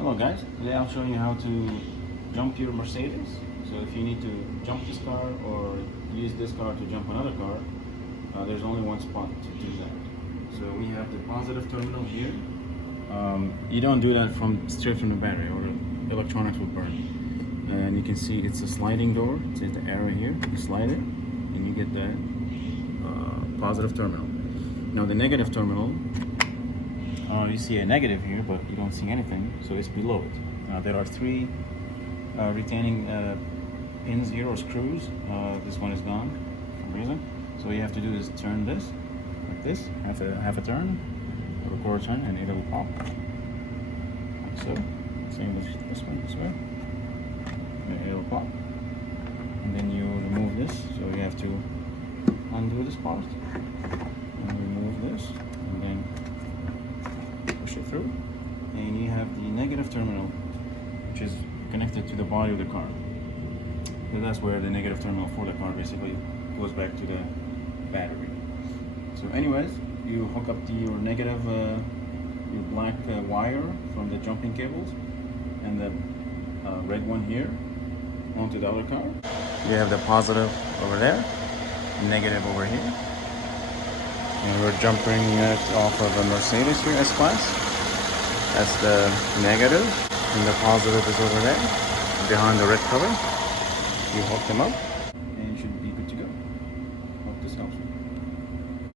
Hello guys, today I'll show you how to jump your Mercedes. So if you need to jump this car or use this car to jump another car, there's only one spot to do that. So we have the positive terminal here. You don't do that straight from the battery or electronics will burn. And you can see it's a sliding door. It's the arrow here. You slide it and you get the positive terminal. Now the negative terminal, you see a negative here, but you don't see anything, so it's below it. There are three retaining pins here, or screws. This one is gone for some reason. So what you have to do is turn this like this, half a turn, or a quarter turn, and it will pop like so. Same as this one, this way. And it will pop, and then you remove this. So you have to undo this part and remove this, and then push it through, and you have the negative terminal, which is connected to the body of the car. So that's where the negative terminal for the car basically goes back to the battery. So anyways, you hook up your negative, your black wire from the jumping cables and the red one here onto the other car. You have the positive over there, negative over here. And we're jumping it off of a Mercedes here, S-Class. That's the negative, and the positive is over there, behind the red cover. You hook them up.